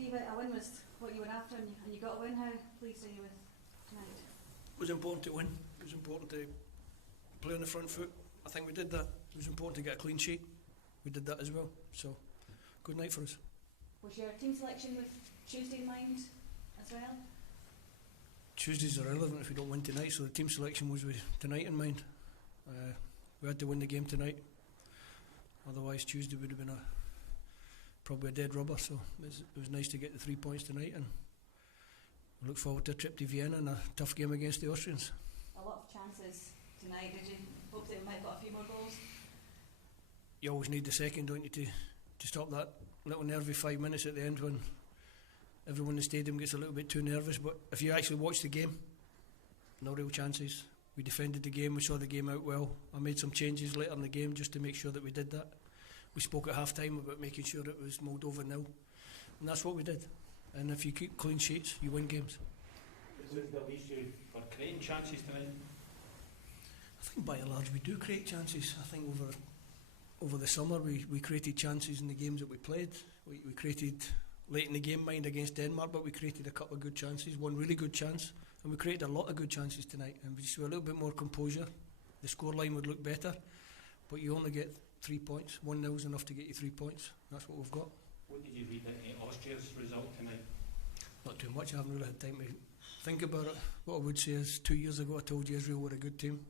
Steve, a win was what you were after, and you got a win. How pleased are you with tonight? It was important to win. It was important to play on the front foot. I think we did that. It was important to get a clean sheet. We did that as well. So, good night for us. Was your team selection with Tuesday in mind as well? Tuesdays are irrelevant if we don't win tonight, so the team selection was with tonight in mind. We had to win the game tonight. Otherwise, Tuesday would have been probably a dead rubber. So it was nice to get the 3 points tonight, and we look forward to a trip to Vienna and a tough game against the Austrians. A lot of chances tonight. Did you hope that we might have got a few more goals? You always need the second, don't you, to stop that little nervy 5 minutes at the end when everyone in the stadium gets a little bit too nervous. But if you actually watch the game, no real chances. We defended the game, we saw the game out well. I made some changes later in the game just to make sure that we did that. We spoke at half time about making sure it was Moldova nil, and that's what we did. And if you keep clean sheets, you win games. Is it the least you for creating chances tonight? I think by and large we do create chances. I think over the summer we created chances in the games that we played. We created late in the game, mind, against Denmark, but we created a couple of good chances, one really good chance, and we created a lot of good chances tonight. And we just were a little bit more composure. The scoreline would look better, but you only get 3 points. 1-0 is enough to get you 3 points. That's what we've got. What did you read at Austria's result tonight? Not too much. I haven't really had time to think about it. What I would say is 2 years ago I told you Israel were a good team.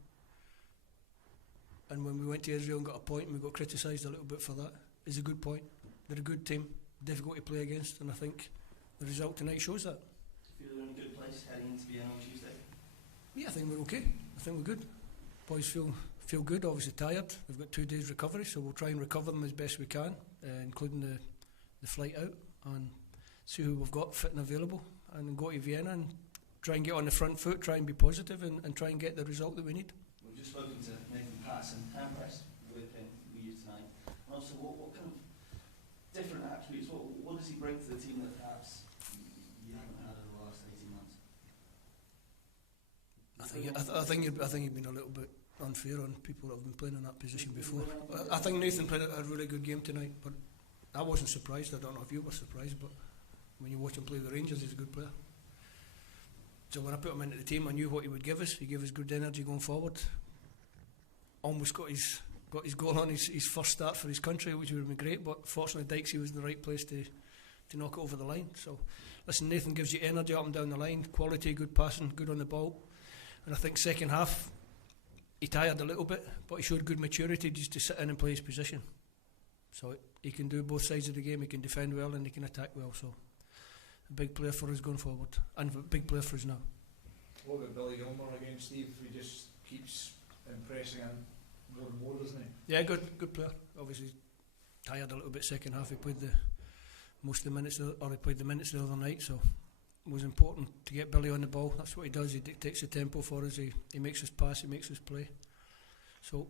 And when we went to Israel and got a point and we got criticised a little bit for that, is a good point. They're a good team, difficult to play against, and I think the result tonight shows that. Do you feel they're in a good place heading into Vienna on Tuesday? Yeah, I think we're okay. I think we're good. Boys feel good, obviously tired. They've got 2 days recovery, so we'll try and recover them as best we can, including the flight out, and see who we've got fit and available, and then go to Vienna and try and get on the front foot, try and be positive, and try and get the result that we need. We've just spoken to Nathan Patterson, how impressed with him were you tonight? And also, what kind of different attributes, what does he bring to the team that perhaps you haven't had over the last 18 months? I think you've been a little bit unfair on people that have been playing in that position before. I think Nathan played a really good game tonight, but I wasn't surprised. I don't know if you were surprised, but when you watch him play with the Rangers, he's a good player. So when I put him into the team, I knew what he would give us. He gave us good energy going forward. Almost got his goal on his first start for his country, which would have been great, but fortunately Dykes, he was in the right place to knock it over the line. So listen, Nathan gives you energy up and down the line, quality, good passing, good on the ball. And I think second half he tired a little bit, but he showed good maturity just to sit in and play his position. So he can do both sides of the game. He can defend well and he can attack well. So a big player for us going forward, and a big player for us now. What about Billy Gilmour again, Steve? He just keeps impressing him more and more, doesn't he? Yeah, good player. Obviously tired a little bit second half. He played most of the minutes, or he played the minutes the other night. So it was important to get Billy on the ball. That's what he does. He dictates the tempo for us. He makes us pass. He makes us play. So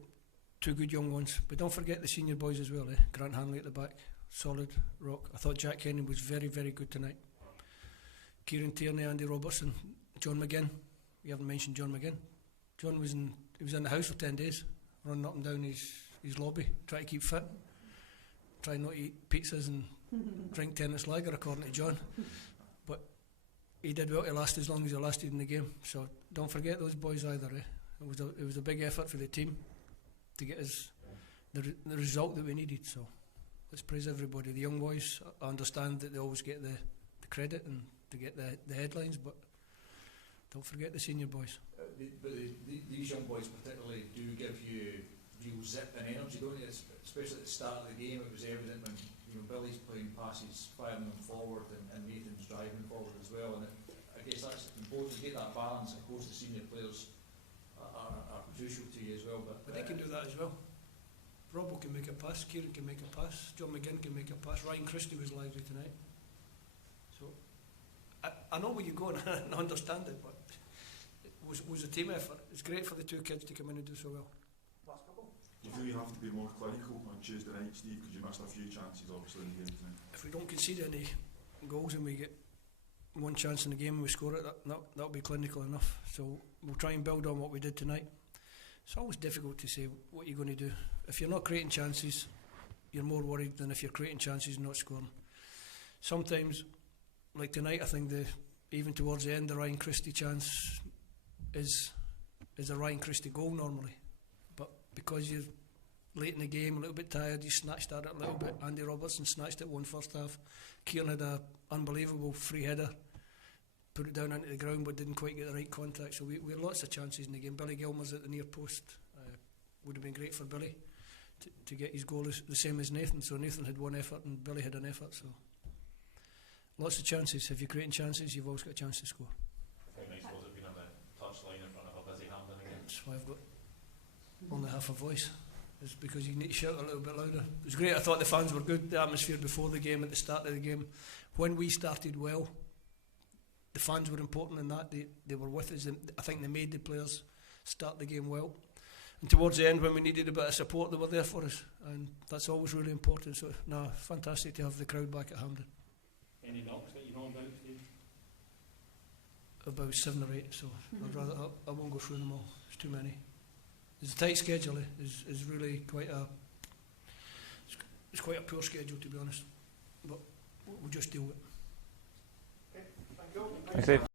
2 good young ones. But don't forget the senior boys as well. Grant Hanley at the back, solid rock. I thought Jack Kenny was very, very good tonight. Kieran Tierney, Andy Robertson, John McGinn. You haven't mentioned John McGinn. John was in the house for 10 days, running up and down his lobby, trying to keep fit, trying not to eat pizzas and drink tennis lager, according to John. But he did well to last as long as he lasted in the game. So don't forget those boys either. It was a big effort for the team to get us the result that we needed. So let's praise everybody. The young boys, I understand that they always get the credit and to get the headlines, but don't forget the senior boys. These young boys particularly do give you real zip and energy, don't they? Especially at the start of the game, it was evident when Billy's playing passes, firing them forward, and Nathan's driving forward as well. And I guess that's important to get that balance. Of course, the senior players are crucial to you as well. But they can do that as well. Robbo can make a pass, Kieran can make a pass, John McGinn can make a pass, Ryan Christie was lively tonight. So I know where you're going and I understand it, but it was a team effort. It's great for the 2 kids to come in and do so well. Last couple. Do you feel you have to be more clinical on Tuesday night, Steve, because you missed a few chances obviously in the game tonight? If we don't concede any goals and we get 1 chance in the game and we score it, that'll be clinical enough. So we'll try and build on what we did tonight. It's always difficult to say what you're going to do. If you're not creating chances, you're more worried than if you're creating chances and not scoring. Sometimes like tonight, I think even towards the end, the Ryan Christie chance is a Ryan Christie goal normally, but because you're late in the game, a little bit tired, you snatched at it a little bit. Andy Robertson snatched it one first half. Kieran had an unbelievable free header, put it down into the ground but didn't quite get the right contact, so we had lots of chances in the game. Billy Gilmour's at the near post, would have been great for Billy to get his goal the same as Nathan, so Nathan had one effort and Billy had an effort, so lots of chances. If you're creating chances, you've always got a chance to score. How nice was it being on the touchline in front of a busy Hampden again? That's why I've got only half a voice. It's because you need to shout a little bit louder. It was great. I thought the fans were good. The atmosphere before the game, at the start of the game, when we started well, the fans were important in that. They were with us, and I think they made the players start the game well. And towards the end, when we needed a bit of support, they were there for us, and that's always really important. So, fantastic to have the crowd back at Hampden. Any knocks that you know about, Steve? About 7 or 8, so I won't go through them all. It's too many. It's a tight schedule. Is really quite it's quite a poor schedule, to be honest. But we'll just deal with it. Okay, thank you. Thanks, Dave.